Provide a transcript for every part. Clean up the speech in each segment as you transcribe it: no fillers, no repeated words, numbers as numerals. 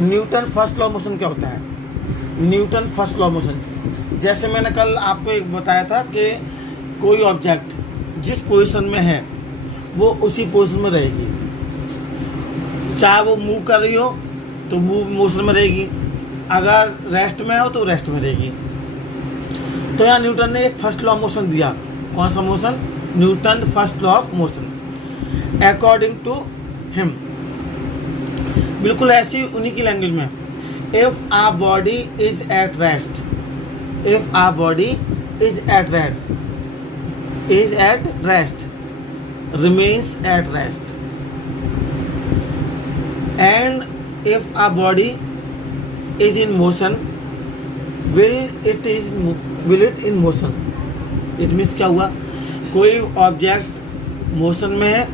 Newton first law motion क्या होता है? न्यूटन फर्स्ट लॉ मोशन, जैसे मैंने कल आपको एक बताया था कि कोई ऑब्जेक्ट जिस पोजीशन में है वो उसी पोजीशन में रहेगी, चाहे वो मूव कर रही हो तो मूव मोशन में रहेगी, अगर रेस्ट में हो तो रेस्ट में रहेगी। तो यहाँ न्यूटन ने एक फर्स्ट लॉ ऑफ मोशन दिया। कौन सा motion? Newton first law of motion according to him. बिल्कुल ऐसी उन्हीं की लैंग्वेज में, if a body is at rest, if a body is at rest remains at rest, and if a body is in motion will it in motion। it means क्या हुआ? कोई object motion में है,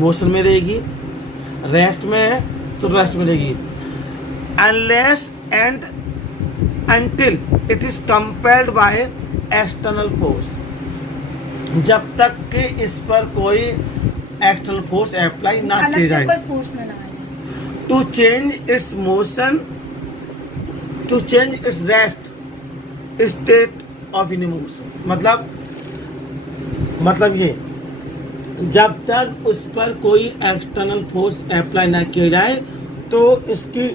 motion में रहेगी, rest में है तो रेस्ट में रहेगी, unless and until it is compelled by external force, जब तक कि इस पर कोई एक्सटर्नल फोर्स अप्लाई ना किया जाए। To change its motion, to change its rest state of in motion. मतलब ये, जब तक उस पर कोई एक्सटर्नल फोर्स अप्लाई ना किया जाए तो इसकी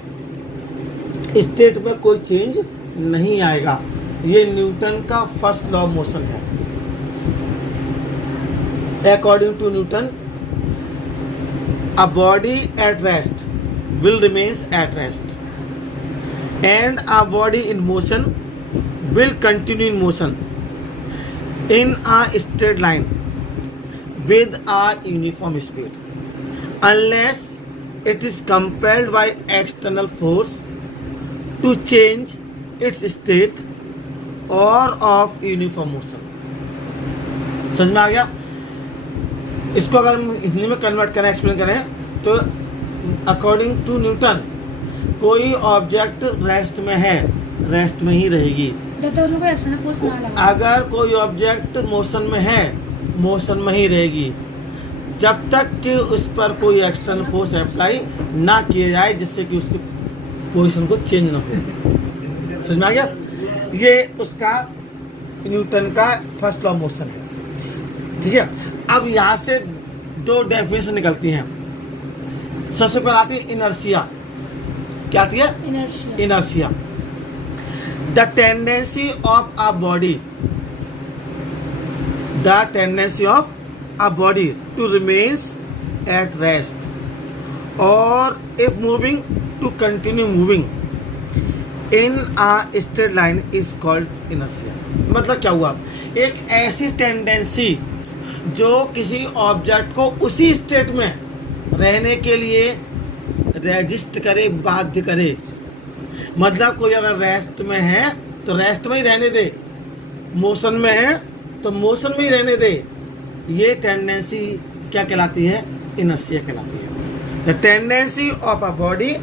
स्टेट में कोई चेंज नहीं आएगा। ये न्यूटन का फर्स्ट लॉ ऑफ मोशन है। According to Newton, a body at rest will remain at rest, and a body in motion will continue in motion in a straight line with a uniform speed, unless it is compelled by external force to change its state or of uniform motion। समझ में आ गया? इसको अगर हम हिंदी में convert करें, explain करें तो अकॉर्डिंग टू न्यूटन कोई ऑब्जेक्ट रेस्ट में है, रेस्ट में ही रहेगी। जब तक उनको एक्सटर्नल फोर्स ना लगे। अगर कोई ऑब्जेक्ट मोशन में है, मोशन में ही रहेगी, जब तक कि उस पर कोई एक्सटर्नल फोर्स अप्लाई ना किया जाए जिससे कि उसकी पोजीशन को चेंज ना हो। समझ में आ गया? ये उसका न्यूटन का फर्स्ट लॉ ऑफ मोशन है। ठीक है, अब यहाँ से दो डेफिनेशन निकलती हैं। सबसे पहले आती है इनर्शिया। क्या आती है? Inertia. The tendency of a body, the tendency of a body to remains at rest और if moving to continue moving in a straight line is called inertia. मतलब क्या हुआ? एक ऐसी टेंडेंसी जो किसी ऑब्जेक्ट को उसी स्टेट में रहने के लिए रेजिस्ट करे, बाध्य करे। मतलब कोई अगर रेस्ट में है तो रेस्ट में ही रहने दे, मोशन में है तो मोशन में ही रहने दे। ये टेंडेंसी क्या कहलाती है? इनर्शिया कहलाती है। The tendency of a body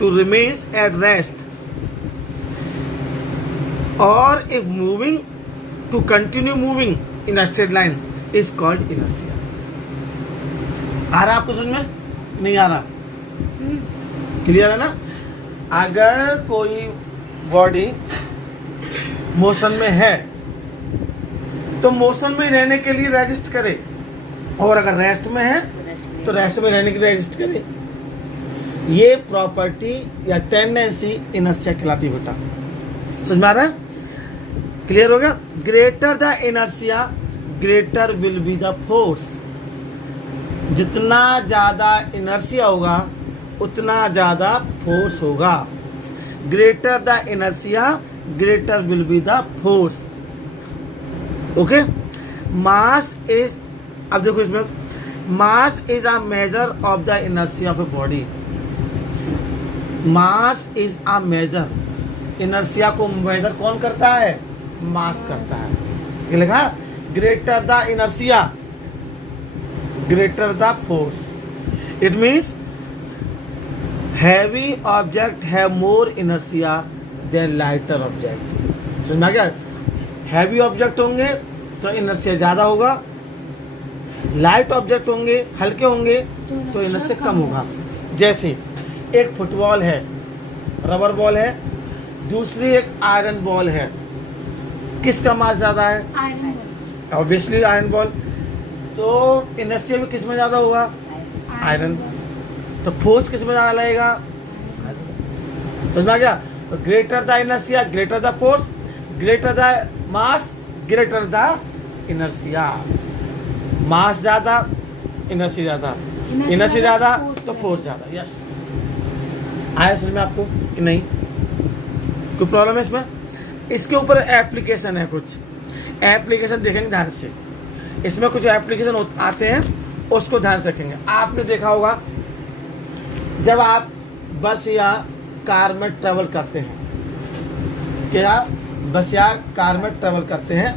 to remains at rest और if moving to continue moving in a straight line is called inertia. आ रहा आपको समझ में? नहीं आ रहा? क्लियर है ना? अगर कोई बॉडी मोशन में है तो मोशन में रहने के लिए रेजिस्ट करे, और अगर रेस्ट में है तो रेस्ट में रहने के लिए रेजिस्ट करे। ये प्रॉपर्टी या टेंडेंसी इनर्शिया कहलाती बेटा। समझ में आ रहा है? क्लियर हो गया? Greater the inertia greater will be the force. जितना ज़्यादा इनर्शिया होगा उतना ज़्यादा फोर्स होगा। Greater the inertia greater will be the force. Okay, mass is, अब देखो इसमें, mass is a measure of the inertia of a body. Mass is a measure, inertia को मेजर कौन करता है? मास करता है। ये लिखा, greater the inertia greater the force. It means heavy object have more inertia than lighter object. समझ में आ गया? हैवी ऑब्जेक्ट होंगे तो इनर्शिया ज़्यादा होगा, लाइट ऑब्जेक्ट होंगे, हल्के होंगे तो इनर्शिया कम होगा। जैसे एक फुटबॉल है, रबर बॉल है, दूसरी एक आयरन बॉल है। किसका मास ज़्यादा है? Iron ball. Obviously iron ball. तो इनर्शिया भी किस में ज़्यादा होगा? आयरन। तो फोर्स किस में ज़्यादा लगेगा? समझ में आ गया? तो greater the inertia greater the force, greater the mass greater the inertia. Mass ज़्यादा, इनर्शिया ज़्यादा, इनर्शिया ज़्यादा तो फोर्स ज़्यादा। यस, आया समझ में आपको कि नहीं? कोई प्रॉब्लम है इसमें? इसके ऊपर एप्लीकेशन है, कुछ एप्लीकेशन देखेंगे ध्यान से। इसमें कुछ एप्लीकेशन आते हैं, उसको ध्यान से रखेंगे। आपने देखा होगा जब आप बस या कार में ट्रेवल करते हैं, क्या बस या कार में ट्रेवल करते हैं,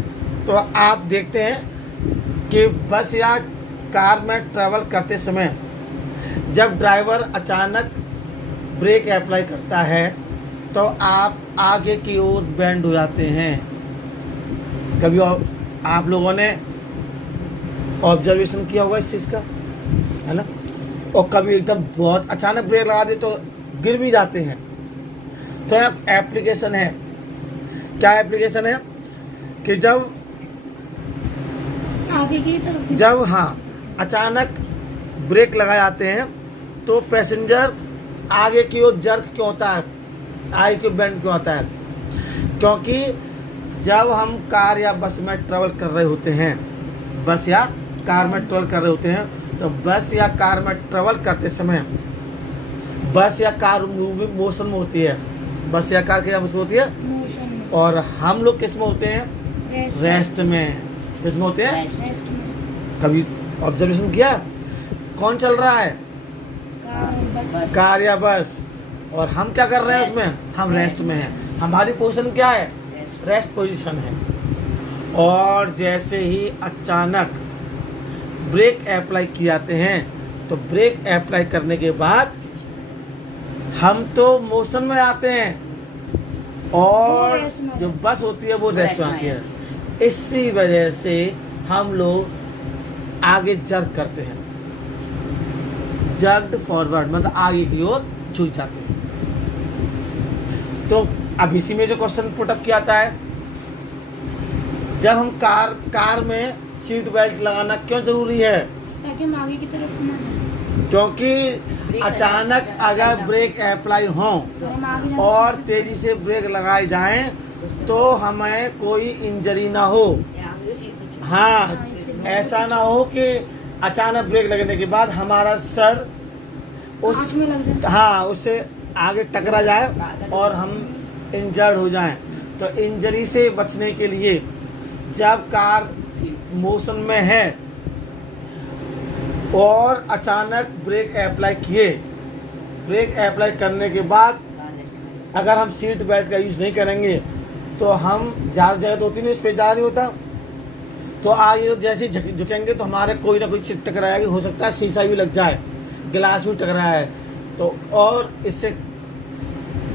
तो आप देखते हैं कि बस या कार में ट्रेवल करते समय जब ड्राइवर अचानक ब्रेक अप्लाई करता है तो आप आगे की ओर बेंड हो जाते हैं। कभी आप लोगों ने ऑब्जर्वेशन किया होगा इस चीज़ का, है ना? और कभी एकदम बहुत अचानक ब्रेक लगा दे तो गिर भी जाते हैं। तो एक एप्लीकेशन है, क्या एप्लीकेशन है कि आगे की तरफ जब अचानक ब्रेक लगाए जाते हैं तो पैसेंजर आगे की ओर जर्क क्यों होता है, आगे की बेंड क्यों होता है? क्योंकि जब हम कार या बस में ट्रेवल कर रहे होते हैं, बस या कार में ट्रेवल कर रहे होते हैं, तो बस या कार में ट्रेवल करते समय बस या कार मूविंग मोशन में होती है। बस या कार क्या होती है? मोशन में। और हम लोग किस में होते हैं? रेस्ट में। किस में होते हैं? रेस्ट में। कभी ऑब्जर्वेशन किया कौन चल रहा है? बस। कार या बस, और हम क्या कर रहे हैं उसमें? हम रेस्ट में हैं। हमारी पोजीशन क्या है? रेस्ट पोजीशन है। और जैसे ही अचानक ब्रेक अप्लाई किए जाते हैं तो ब्रेक अप्लाई करने के बाद हम तो मोशन में आते हैं और जो बस होती है वो रेस्ट में आती है। इसी वजह से हम लोग आगे जर्क करते हैं, जर्क्ड फॉरवर्ड, मतलब आगे की ओर झुक जाते हैं। तो अब इसी में जो क्वेश्चन पुटअप किया जाता है, जब हम कार में सीट बेल्ट लगाना क्यों जरूरी है? ताकि हम आगे की तरफ ना जाए। क्योंकि अचानक अगर ब्रेक अप्लाई हो तो हम आगे जाने और से- तेजी से ब्रेक लगाए जाएं तो हमें कोई इंजरी ना हो। हाँ, ऐसा ना हो कि अचानक ब्रेक लगने के बाद हमारा सर आँच में लग जाए। हाँ, उससे आगे टकरा जाए और हम इंजर्ड हो जाएं। तो इंजरी से बचने के लिए जब कार मोशन में है और अचानक ब्रेक अप्लाई किए, ब्रेक अप्लाई करने के बाद अगर हम सीट बेल्ट का यूज़ नहीं करेंगे तो हम ज़्यादा जगह तो होती नहीं, स्पेस ज़्यादा नहीं होता, तो आगे जैसे झुकेंगे तो हमारे कोई ना कोई चीज टकराएगी। हो सकता है शीशा भी लग जाए, गिलास भी टकराया है तो, और इससे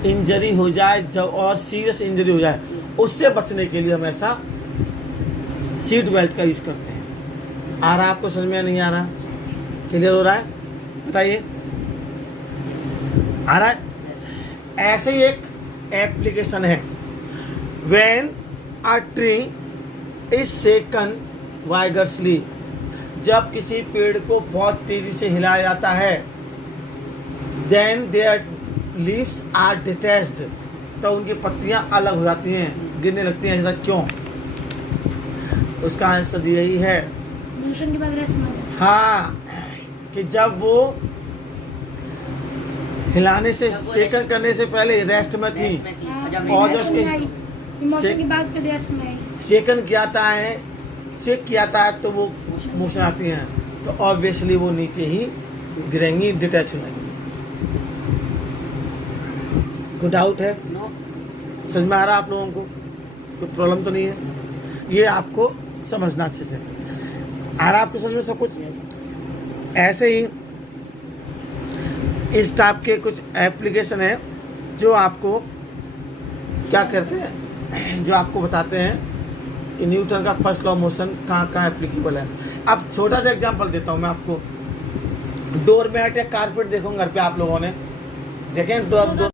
इंजरी हो जाए, जब और सीरियस इंजरी हो जाए, उससे बचने के लिए हमेशा सीट बेल्ट का यूज़ करते हैं। आ रहा आपको समझ में? नहीं आ रहा? क्लियर हो रहा है? बताइए, आ रहा है? ऐसे ही एक एप्लीकेशन है, व्हेन अ ट्री इज शेकन वाइगर्सली, जब किसी पेड़ को बहुत तेजी से हिलाया जाता है, then their leaves are detached, तो उनकी पत्तियां अलग हो जाती हैं, गिरने लगती हैं। ऐसा क्यों? उसका आंसर यही है, मोशन के बाद रेस्ट में आ जाए। हाँ, कि जब वो हिलाने से, शेकन करने से पहले रेस्ट में थी, और जो उसके मोशन के बाद फिर रेस्ट में आई। शेकन किया जाता है, चेक किया जाता है तो वो मोशन आती हैं, तो ऑब्वियसली वो नीचे ही गिरेंगी, डिटैच हो जाएंगी। कोई डाउट है? समझ में आ रहा है आप लोगों को? कोई प्रॉब्लम तो नहीं है? ये आपको समझना अच्छे से आ रहा है आपको समझ में सब कुछ? ऐसे ही इस टाइप के कुछ एप्लीकेशन है जो आपको क्या करते हैं, जो आपको बताते हैं कि न्यूटन का फर्स्ट लॉ मोशन कहाँ कहाँ एप्लीकेबल है। अब छोटा सा एग्जांपल देता हूँ मैं आपको। डोर मैट या कारपेट देखो घर पे आप लोगों ने देखें,